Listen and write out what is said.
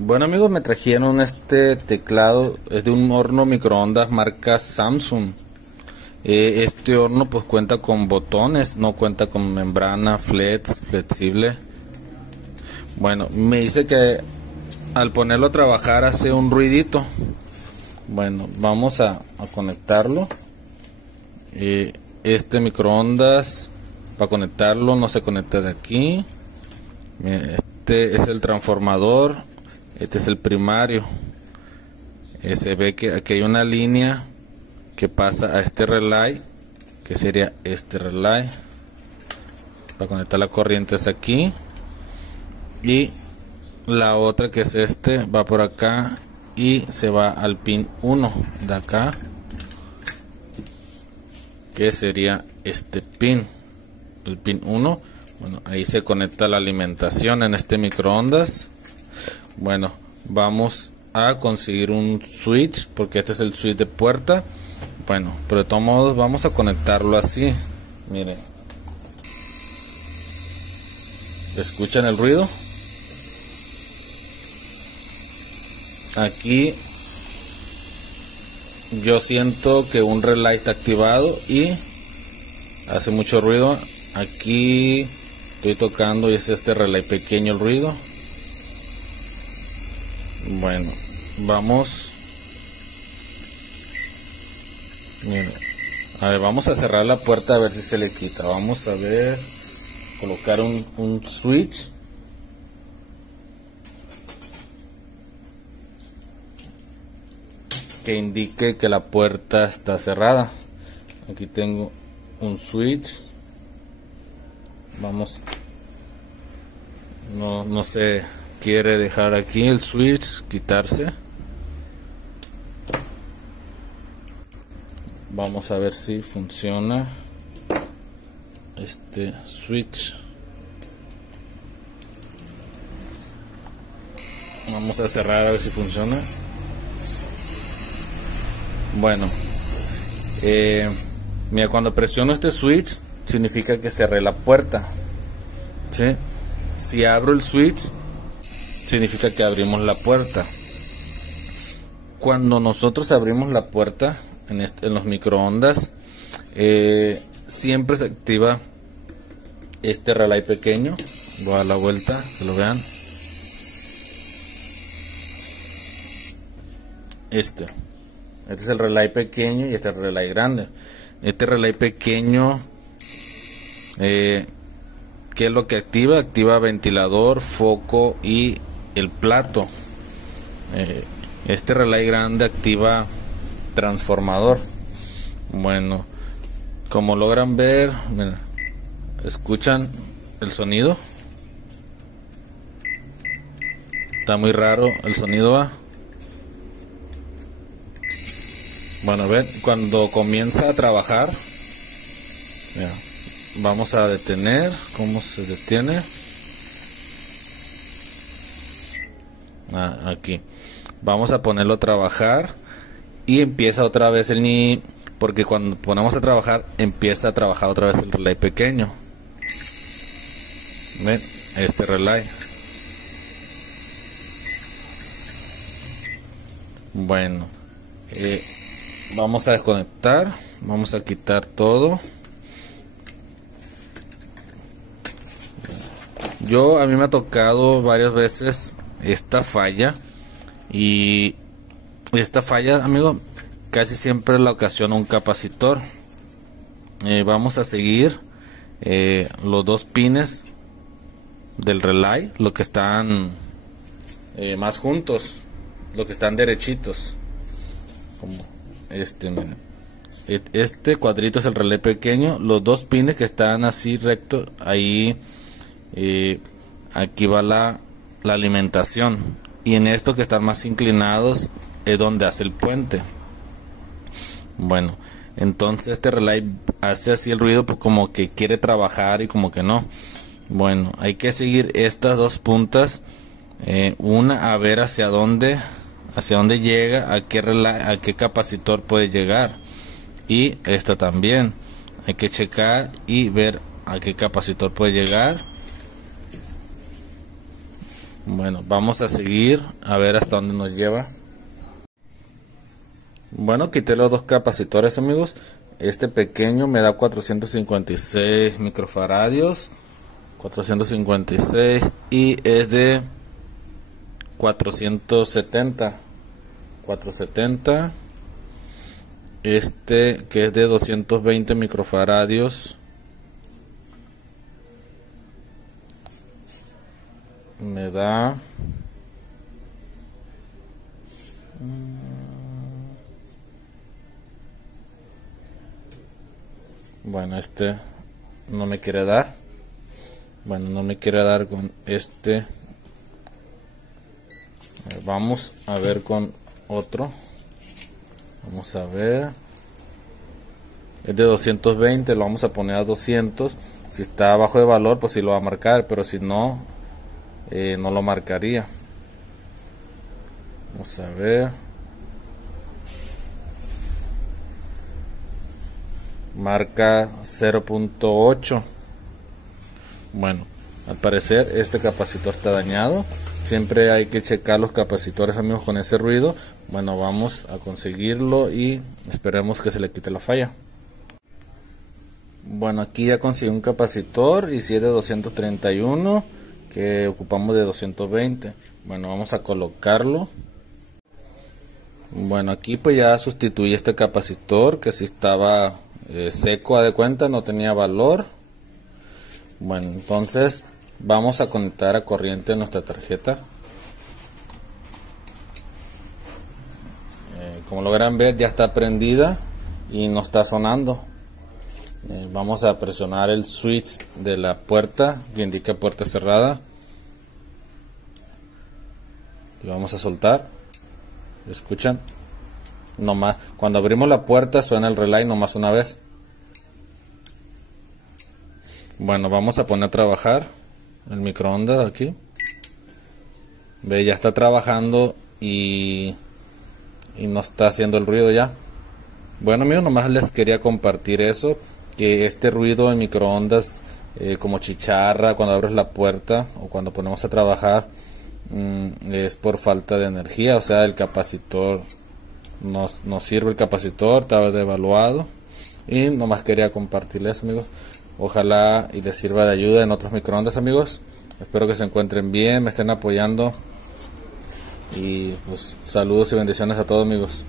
Bueno amigos, me trajeron este teclado, es de un horno microondas marca Samsung. Este horno pues cuenta con botones, no cuenta con membrana flexible. Bueno, me dice que al ponerlo a trabajar hace un ruidito. Bueno, vamos a conectarlo. Este microondas, para conectarlo no se conecta de aquí. Este es el transformador, este es el primario. Se ve que aquí hay una línea que pasa a este relay, que sería este relay. Para conectar la corriente es aquí, y la otra, que es este, va por acá y se va al pin 1 de acá, que sería este pin, el pin 1. Bueno, ahí se conecta la alimentación en este microondas. Bueno, vamos a conseguir un switch, porque este es el switch de puerta. Bueno, pero de todos modos vamos a conectarlo así. Miren, ¿escuchan el ruido? Aquí yo siento que un relay está activado y hace mucho ruido. Aquí estoy tocando y es este relay pequeño el ruido. Bueno, vamos. Miren, a ver, vamos a cerrar la puerta a ver si se le quita. Vamos a ver, colocar un switch. Que indique que la puerta está cerrada. Aquí tengo un switch. Vamos, no se quiere dejar aquí el switch quitarse. Vamos a ver si funciona este switch. Vamos a cerrar a ver si funciona. Bueno, mira, cuando presiono este switch significa que cerré la puerta, ¿sí? Si abro el switch significa que abrimos la puerta. Cuando nosotros abrimos la puerta en los microondas, siempre se activa este relay pequeño. Voy a dar la vuelta, que lo vean. Este es el relay pequeño y este es el relay grande. Este relay pequeño, ¿qué es lo que activa? Activa ventilador, foco y el plato. Este relay grande activa transformador. Bueno, como logran ver, mira, ¿escuchan el sonido? Está muy raro el sonido, ¿va? Bueno, ven, cuando comienza a trabajar, mira, vamos a detener. ¿Cómo se detiene? Aquí. Vamos a ponerlo a trabajar y empieza otra vez porque cuando ponemos a trabajar empieza a trabajar otra vez el relay pequeño. ¿Ven? Este relay. Bueno, vamos a desconectar, vamos a quitar todo. A mí me ha tocado varias veces esta falla, y esta falla, amigo, casi siempre la ocasiona un capacitor. Vamos a seguir los dos pines del relay, los que están más juntos, los que están derechitos, como este cuadrito es el relay pequeño. Los dos pines que están así recto, ahí aquí va la alimentación, y en estos que están más inclinados es donde hace el puente. Bueno, entonces este relay hace así el ruido, pues como que quiere trabajar y como que no. Bueno, hay que seguir estas dos puntas, una a ver hacia dónde llega, a qué capacitor puede llegar, y esta también hay que checar y ver a qué capacitor puede llegar. Bueno, vamos a seguir a ver hasta dónde nos lleva. Bueno, quité los dos capacitores, amigos. Este pequeño me da 456 microfaradios, 456, y es de 470. Este que es de 220 microfaradios me da bueno, este no me quiere dar. Bueno, no me quiere dar con este. Vamos a ver con otro. Vamos a ver. Es de 220, lo vamos a poner a 200. Si está abajo de valor, pues sí lo va a marcar, pero si no, no lo marcaría. Vamos a ver. Marca 0.8. Bueno, al parecer este capacitor está dañado. Siempre hay que checar los capacitores, amigos, con ese ruido. Bueno, vamos a conseguirlo y esperemos que se le quite la falla. Bueno, aquí ya conseguí un capacitor y si es de 231, que ocupamos de 220. Bueno, vamos a colocarlo. Bueno, aquí pues ya sustituí este capacitor que si estaba seco, a de cuenta, no tenía valor. Bueno, entonces vamos a conectar a corriente nuestra tarjeta. Como logran ver, ya está prendida y no está sonando. Vamos a presionar el switch de la puerta que indica puerta cerrada y vamos a soltar. ¿Escuchan? Nomás cuando abrimos la puerta suena el relay nomás una vez. Bueno, vamos a poner a trabajar el microondas aquí. Ve, ya está trabajando y no está haciendo el ruido ya. Bueno, amigos, nomás les quería compartir eso, que este ruido en microondas, como chicharra cuando abres la puerta o cuando ponemos a trabajar, es por falta de energía. O sea, el capacitor no sirve, el capacitor estaba devaluado. Y nomás quería compartirles, amigos. Ojalá y les sirva de ayuda en otros microondas, amigos. Espero que se encuentren bien, me estén apoyando. Y pues saludos y bendiciones a todos, amigos.